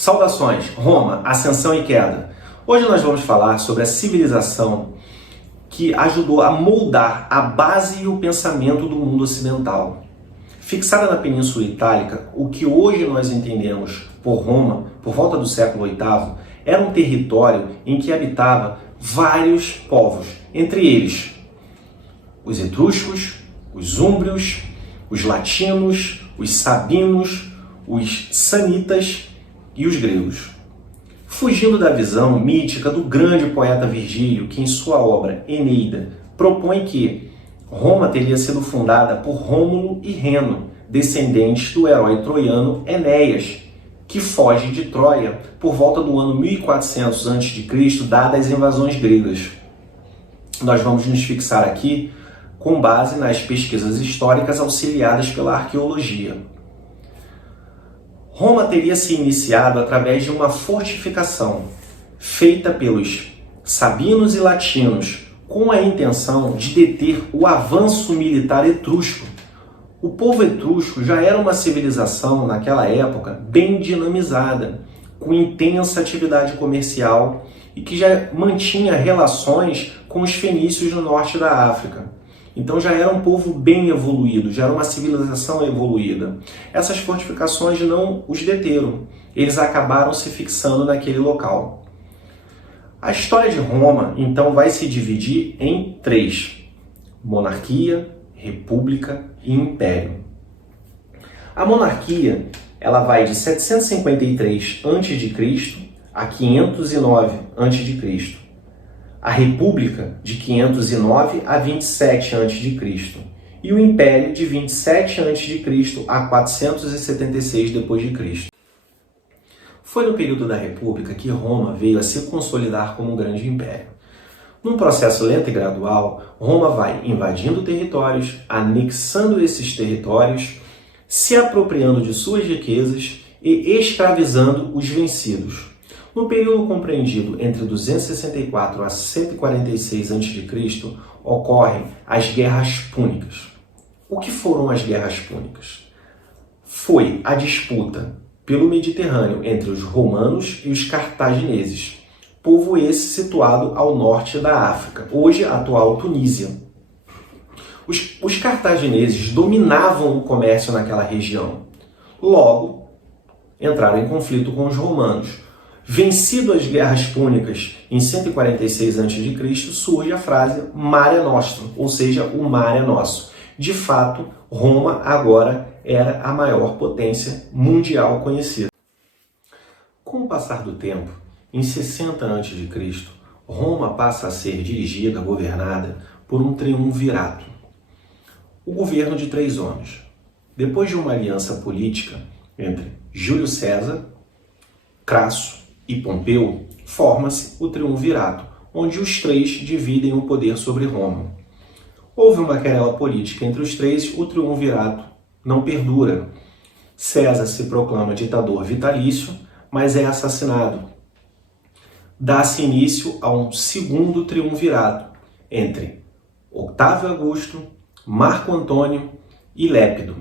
Saudações, Roma, ascensão e queda. Hoje nós vamos falar sobre a civilização que ajudou a moldar a base e o pensamento do mundo ocidental. Fixada na Península Itálica, o que hoje nós entendemos por Roma, por volta do século VIII, era um território em que habitava vários povos, entre eles os etruscos, os úmbrios, os latinos, os sabinos, os sanitas e os gregos. Fugindo da visão mítica do grande poeta Virgílio, que em sua obra Eneida propõe que Roma teria sido fundada por Rômulo e Reno, descendentes do herói troiano Enéas, que foge de Troia por volta do ano 1400 a.C., dadas as invasões gregas. Nós vamos nos fixar aqui com base nas pesquisas históricas auxiliadas pela arqueologia. Roma teria se iniciado através de uma fortificação feita pelos sabinos e latinos com a intenção de deter o avanço militar etrusco. O povo etrusco já era uma civilização, naquela época, bem dinamizada, com intensa atividade comercial e que já mantinha relações com os fenícios no norte da África. Então já era um povo bem evoluído, já era uma civilização evoluída. Essas fortificações não os deteram, eles acabaram se fixando naquele local. A história de Roma, então, vai se dividir em três: monarquia, república e império. A monarquia, ela vai de 753 a.C. a 509 a.C. A república, de 509 a 27 a.C. e o império, de 27 a.C. a 476 d.C. Foi no período da república que Roma veio a se consolidar como um grande império. Num processo lento e gradual, Roma vai invadindo territórios, anexando esses territórios, se apropriando de suas riquezas e escravizando os vencidos. No período compreendido entre 264 a 146 a.C., ocorrem as Guerras Púnicas. O que foram as Guerras Púnicas? Foi a disputa pelo Mediterrâneo entre os romanos e os cartagineses, povo esse situado ao norte da África, hoje a atual Tunísia. Os cartagineses dominavam o comércio naquela região. Logo, entraram em conflito com os romanos. Vencido as Guerras Púnicas em 146 a.C., surge a frase Mare Nostrum, ou seja, o mar é nosso. De fato, Roma agora era a maior potência mundial conhecida. Com o passar do tempo, em 60 a.C., Roma passa a ser dirigida, governada por um triunvirato, o governo de 3 homens. Depois de uma aliança política entre Júlio César, Crasso e Pompeu, forma-se o triunvirato, onde os três dividem o poder sobre Roma. Houve uma querela política entre os três, o triunvirato não perdura. César se proclama ditador vitalício, mas é assassinado. Dá-se início a um segundo triunvirato entre Octávio Augusto, Marco Antônio e Lépido.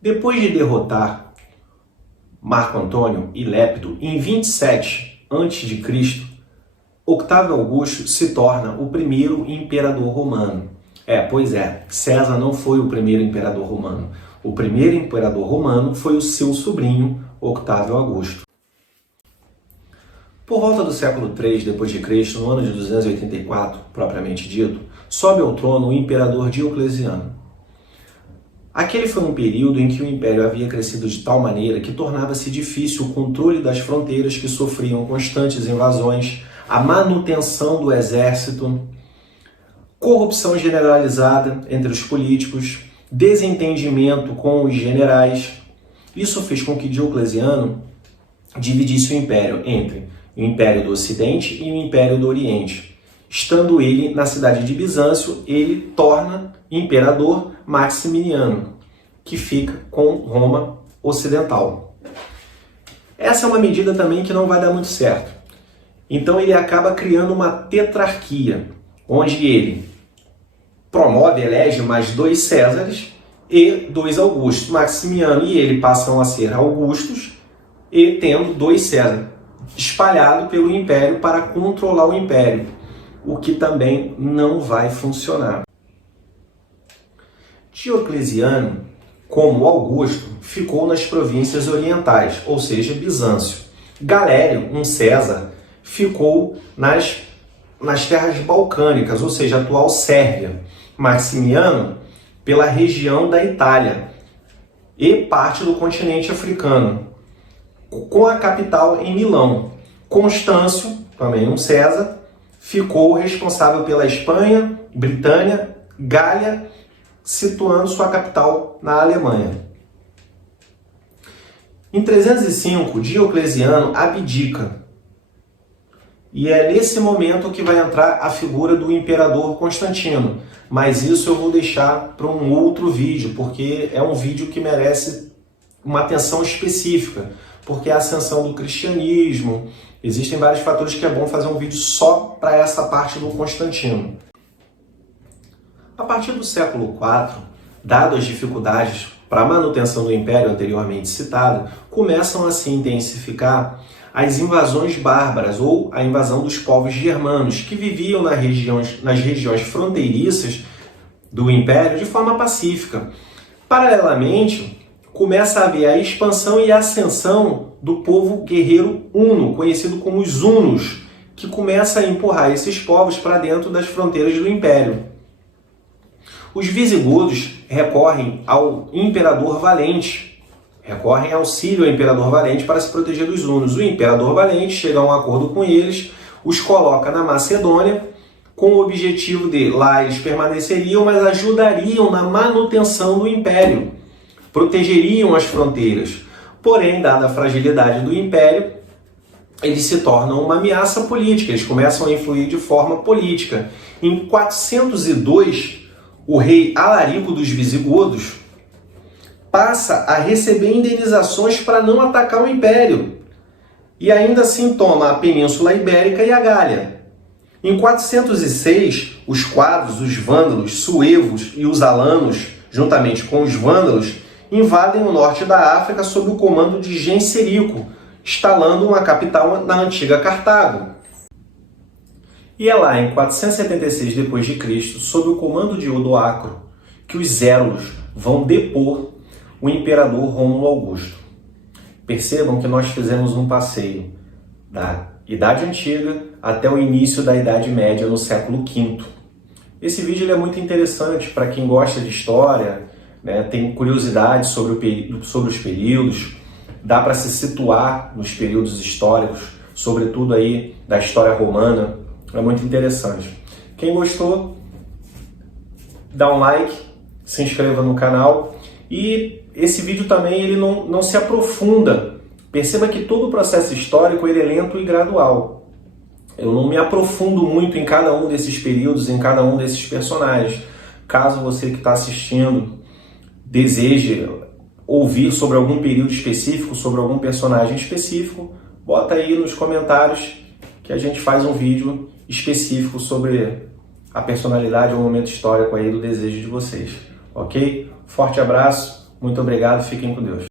Depois de derrotar Marco Antônio e Lépido, em 27 a.C., Octávio Augusto se torna o primeiro imperador romano. Pois é, César não foi o primeiro imperador romano. O primeiro imperador romano foi o seu sobrinho, Octávio Augusto. Por volta do século III d.C., no ano de 284, propriamente dito, sobe ao trono o imperador Diocleciano. Aquele foi um período em que o império havia crescido de tal maneira que tornava-se difícil o controle das fronteiras, que sofriam constantes invasões, a manutenção do exército, corrupção generalizada entre os políticos, desentendimento com os generais. Isso fez com que Diocleciano dividisse o império entre o Império do Ocidente e o Império do Oriente. Estando ele na cidade de Bizâncio, ele torna imperador Maximiliano, que fica com Roma Ocidental. Essa é uma medida também que não vai dar muito certo. Então ele acaba criando uma tetrarquia, onde ele promove, elege mais 2 Césares e 2 Augustos. Maximiano e ele passam a ser Augustos, e tendo 2 César espalhado pelo império para controlar o império, o que também não vai funcionar. Diocleciano, como Augusto, ficou nas províncias orientais, ou seja, Bizâncio. Galério, um César, ficou nas terras balcânicas, ou seja, atual Sérvia. Maximiano, pela região da Itália e parte do continente africano, com a capital em Milão. Constâncio, também um César, ficou responsável pela Espanha, Britânia, Gália, situando sua capital na Alemanha. Em 305, Diocleciano abdica. E é nesse momento que vai entrar a figura do imperador Constantino. Mas isso eu vou deixar para um outro vídeo, porque é um vídeo que merece uma atenção específica. Porque a ascensão do cristianismo, existem vários fatores que é bom fazer um vídeo só para essa parte do Constantino. A partir do século IV, dado as dificuldades para a manutenção do império anteriormente citado, começam a se intensificar as invasões bárbaras ou a invasão dos povos germanos que viviam nas regiões fronteiriças do império de forma pacífica. Paralelamente, começa a haver a expansão e a ascensão do povo guerreiro huno, conhecido como os hunos, que começa a empurrar esses povos para dentro das fronteiras do império. Os visigodos recorrem ao imperador Valente, recorrem ao auxílio ao imperador Valente para se proteger dos hunos. O imperador Valente chega a um acordo com eles, os coloca na Macedônia, com o objetivo de lá eles permaneceriam, mas ajudariam na manutenção do império, protegeriam as fronteiras. Porém, dada a fragilidade do império, eles se tornam uma ameaça política, eles começam a influir de forma política. Em 402, o rei Alarico dos Visigodos passa a receber indenizações para não atacar o império e ainda assim toma a Península Ibérica e a Gália. Em 406, os quadros, os vândalos, suevos e os alanos, juntamente com os vândalos, invadem o norte da África sob o comando de Genserico, instalando uma capital na antiga Cartago. E é lá, em 476 d.C., sob o comando de Odoacro, que os Zérulos vão depor o imperador Rômulo Augusto. Percebam que nós fizemos um passeio da Idade Antiga até o início da Idade Média, no século V. Esse vídeo ele é muito interessante para quem gosta de história, né, tem curiosidade sobre os períodos, dá para se situar nos períodos históricos, sobretudo aí da história romana. É muito interessante. Quem gostou, dá um like, se inscreva no canal. E esse vídeo também ele não se aprofunda. Perceba que todo o processo histórico ele é lento e gradual. Eu não me aprofundo muito em cada um desses períodos, em cada um desses personagens. Caso você que está assistindo deseje ouvir sobre algum período específico, sobre algum personagem específico, bota aí nos comentários que a gente faz um vídeo específico sobre a personalidade ou o momento histórico aí do desejo de vocês, ok? Forte abraço, muito obrigado, fiquem com Deus.